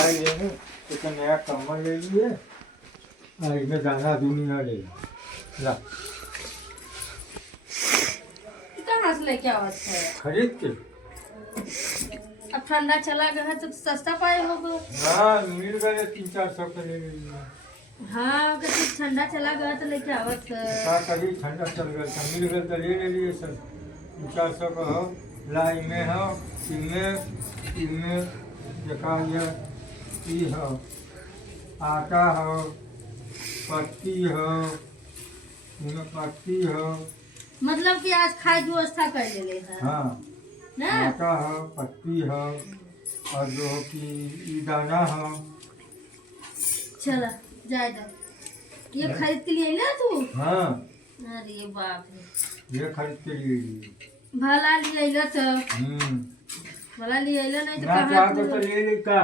लाई लेने एक नया कम्बल ले लिए और इसमें दाना दुनिया ले ला कहाँ से लेके आवत है? खरीद के। अब ठंडा चला गया तो सस्ता पाए होगा। हाँ मिल गए 300-400 के ले लिए। हाँ अगर तो ठंडा चला गया तो लेके आवत है। कभी ठंडा चल गया था मिल गए तो ले लिए सर 300-400 का हो लाई में हो इनमें देखा ये हो आटा हो पत्ती हो इनमें पत्ती हो मतलब कि आज खाए की व्यवस्था कर ले है हाँ ना? आटा हो पत्ती हो और जो कि ई दाना हो। चला जाए जा ये खरीद के लिए ना तू। हाँ अरे बाप रे ये खरीद के लिए भला लिए तो भला लिए नहीं तो ना कहाँ चाह तो ले ले का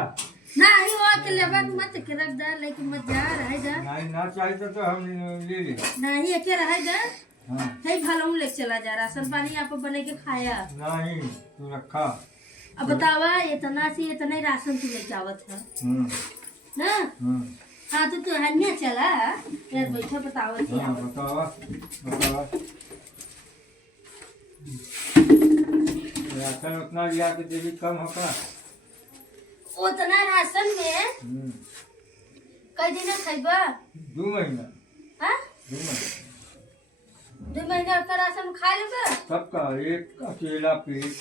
नहीं हो के लेबा मत के रख दे लेकिन मत जा रह जा नहीं ना चाहिए तो हम ले ले नहीं एके रह जा। हाँ हे भला ले चला जा राशन पानी आप बने के खाया नहीं तू रखा। अब बतावा इतना से इतना राशन तू लेके आवत है ना? हाँ तो हन्या चला यार बैठा बतावत है। हाँ बतावा राशन उतना लिया के देवी कम होगा उतना राशन में कई दिन खैबा? 2 महीना हाँ 2 महीना 2 महीना का राशन खा लेगा सबका एक अकेला पेट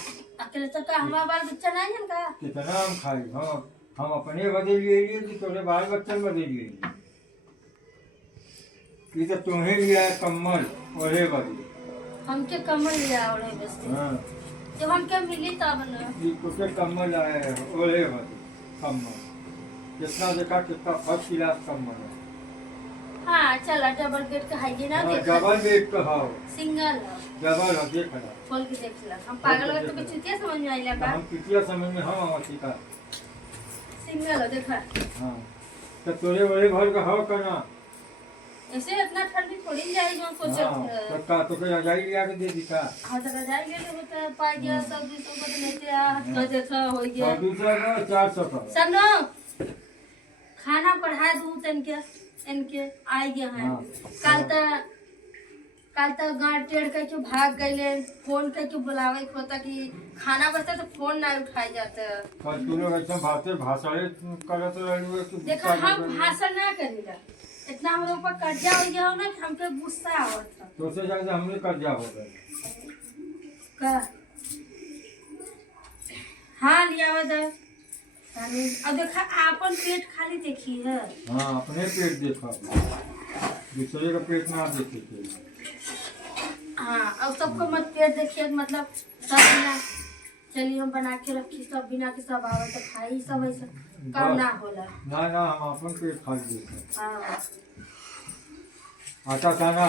अकेले तो का हमारा बाल बच्चा नहीं है का कितना हम खाई। हाँ हम अपने बदे लिए कि तोरे बाल बच्चन बदे लिए ये तो तुम्हें लिया है कम्बल ओढ़े बदे हमके कमल लिया ओढ़े बस हाँ जब हमके मिली तब ना ये कुछ कम्बल आया है ओढ़े बदे कम्बल जितना देखा कितना फर्स्ट क्लास कम्बल है। हाँ चला डबल बेड का है ना? हाँ, देखा डबल बेड का हो सिंगल डबल हो देख रहा खोल के देख ला हम पागल हो तो चुतिया समझ में आइला का हम कितना समय में हाँ अथी का सिंगल हो देखा। हाँ तो तोरे बड़े भर का हो करना ऐसे इतना ठंडी थोड़ी जाए जो सोचत हाँ है। तो का तो क्या रजाई लिया के दे दी का हाँ तो रजाई ले ले तो पा गया सब दिन तो लेते आ तो देखा हो गया 200 का 400 का सनो खाना पढ़ा दूं तनके इनके आ गया है। हाँ। कल तो गांठ टेढ़ के क्यों भाग गए फोन के क्यों बुलावे होता कि खाना बचता तो फोन ना उठाई जाता। कल तू लोग ऐसा भाषण करत रही कि देखो हम भाषण ना करेगा इतना हम लोग पर कर्जा हो गया हो ना कि हमके गुस्सा आवत था। तो से जाके हमने कर्जा हो गए का हाँ लिया हुआ अब देखा आपन पेट खाली देखी है। हाँ अपने पेट देखा दूसरे का पेट ना देखे थे। हाँ अब सबको मत पेट देखिए मतलब सब बिना चलिए हम बना के रखी सब बिना के सब आवे तो खाई सब ऐसा कम ना होला ना हम अपन पेट खा देते। हाँ आटा खाना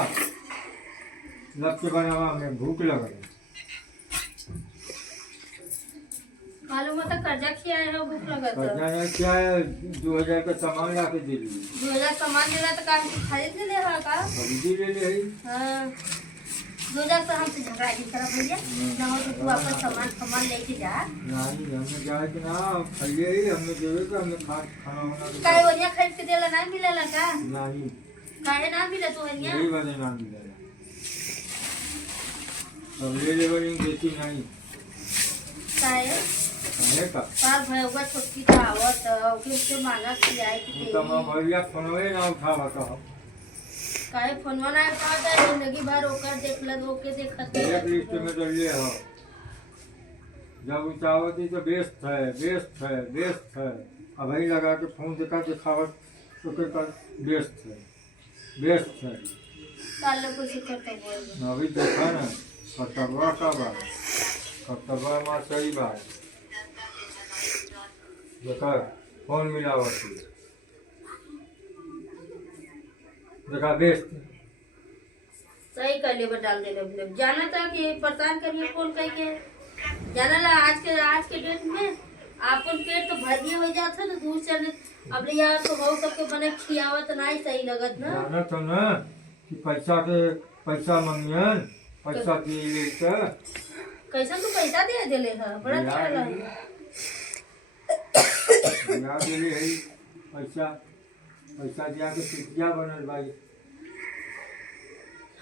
लब के बनावा हमें भूख लग रही मालूम है तो कर्जा खिया है भूख लगा तो कर्जा नहीं क्या है 2000 का सामान ला के दे दी 2000 सामान ले रहा तो काम खरीद ले रहा का खरीदी ले ले हाँ 2000 तो हमसे झगड़ा ही करा भैया ना हो तो तू अपना सामान लेके जा। नहीं हमने जाए कि ना खाइए ही हमने देवे का हमने खाना वाना काहे वनिया खरीद के देला ना मिलेला का नहीं काहे ना मिले तो वनिया यही बने ना मिलेगा सब ले ले बनी देती नहीं काहे खाने का साल भैया छोटकी था आवत ओके से मांगा खियाए कि तो मैं भैया फोनवे ना उठावा तो काहे फोनवा ना उठाता है जिंदगी भर ओकर देखलत ओके देखत एक लिस्ट में तो ये हो जब उठावती तो व्यस्त है अब वही लगा के फोन दिखावत तो के कर व्यस्त है काल को सिखत बोल अभी देखा ना कतबा का बात कतबा माँ सही बात देखा फोन मिलावट देखा व्यस्त सही कर ले डाल दे ले जाना था कि परेशान करिए फोन करके जाना ला आज के डेट में आपन पेट तो भरिए हो जाता तो दूर चले अब यार तो हो सबके बने खियावत नहीं सही लगत ना जाना तो ना कि पैसा मंगियन पैसा दिए कैसा तू पैसा दे देले है बड़ा दिया या दिली है पैसा पैसा दिया के पिटिया बनल भाई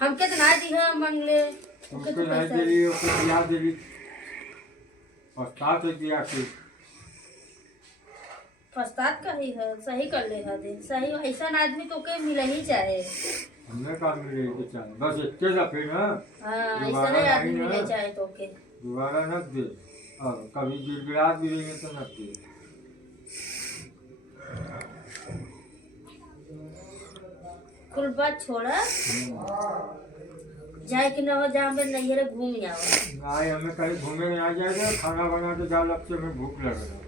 हमके तो ना दी है मंगले तुमको नहीं दिली ओके दिया दिली पछता तो दिया के पछतात कही है सही कर ले है दे सही ऐसा आदमी तो के मिल ही चाहे हमें काम मिले के चाहे बस इतने दफे ना हाँ ऐसा नहीं आदमी मिले चाहे तो के दोबारा न दे और कभी गिड़गिड़ा गिरेंगे तो न दे कुल बात छोड़ा जाए कि न हो जा हमें नैहर घूम आवे नहीं हमें कहीं घूमे नहीं आ जाएगा खाना बना के जा लग से हमें भूख लग रहा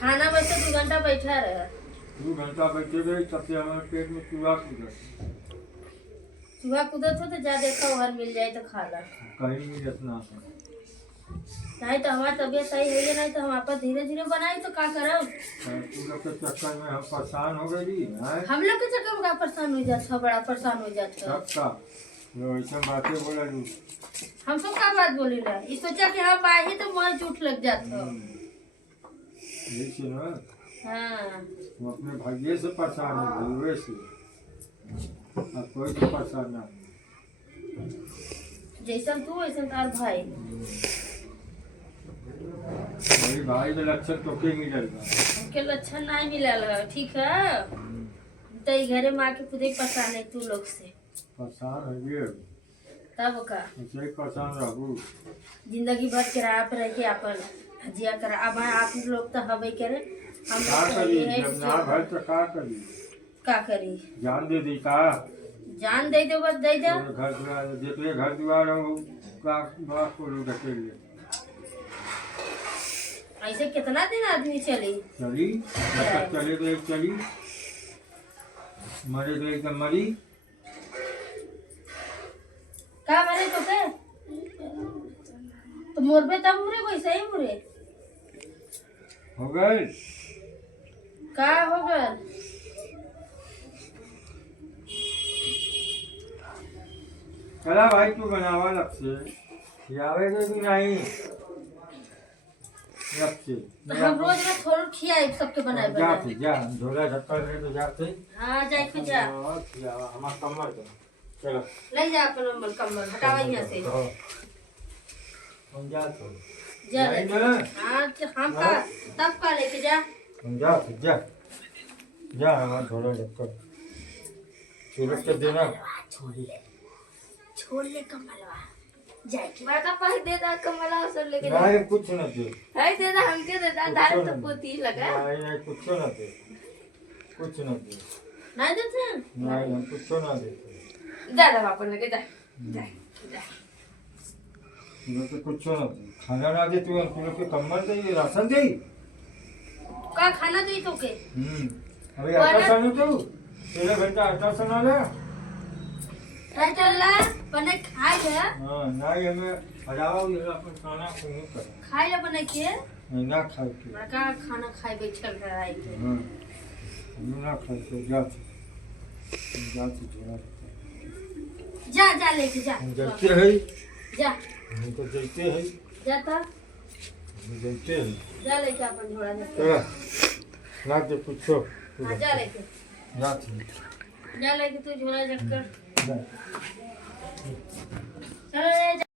खाना बस 2 घंटा बैठा रहा 2 घंटा बैठे गए तब से हमारे पेट में चूहा कूदा चूहा कूदत हो तो जा देखा वहाँ मिल जाए तो खा ला कहीं नहीं रखना नहीं तो हमारी तबीयत सही है नहीं तो हम आपस धीरे धीरे बनाए तो का करब तू लोग के चक्कर में हम परेशान हो गए हैं हम लोग के चक्कर में का परेशान हो जाता बड़ा परेशान हो जाता सबका जो ऐसा बातें बोला लू हम सब का बात बोली रहा इस सोचा कि हम आए तो मन झूठ लग जाता यही से ना हाँ तुम अपने भाग्य से परेशान हो गई वैसे अब कोई तो परेशान ना जैसा तू वैसा तार भाई मेरी भाई के लक्षण तो के मिलल बा उनके लक्षण नहीं मिलल है ठीक है तो घरे में आके खुद ही परेशान है तू लोग से परेशान हो गए तब का ऐसे ही परेशान रहू जिंदगी भर किराया पे रह के अपन जिया कर अब आप लोग तो हवे करे हम का लोग तो करी ये है जब कि ना भर तो का करी का करी जान दे दी का जान दे दो बस दे दो घर द्वार जितने घर द्वार हो का बाप को लोग अकेले ऐसे कितना दिन आदमी चली चली जब तक चले तो एक चली मरे तो एकदम मरी का मरे तो के तो मुरबे तब मुरे वैसे ही मुरे हो गए का हो गए चला भाई तू बनावा लग से आवेगा कि नहीं लग से तो हम रोज ना थोड़ा खियाए सबके बनाए जाते जा झोला झक्कर में तो जाते हाँ जाए फिर जा हमारा कमर का चलो ले जा अपन कम्बल हटावा यहाँ से हम जाते जा ले नहीं ना हाँ हम का तब का लेके जा हम जाते जा जा हमारा झोला झक्कर सूरज के देना छोड़ ले कमलवा जाए के बड़का पास दे दा कमलवा सब लेके नहीं कुछ न दे है दे दा हमके दे दा दाल तो पोती लगा नहीं कुछ न दे कुछ न दे नहीं देते नहीं हम कुछ न देते जा दा अपन लेके जा जा जा तू लोग के कुछ न दे खाना ना दे तू लोग के कम्बल दे ये राशन दे का खाना दे तो के अभी आटा सन तू 13 घंटा आटा सना ले चला बने खाए है हां नहीं हमें हरावा ये अपन खाना नहीं कर खाए ले बने के नहीं ना खाए के बड़का खाना खाए बैठल रहा है हां हम ना खाए के जा जा जा लेके जा हम जाते हैं जा हम तो जाते हैं जाता हम जाते हैं जा लेके अपन झोला जा चला ना दे पूछो हाँ जा लेके जाते जा लेके तू झोला जक्कर जा चलो ले जा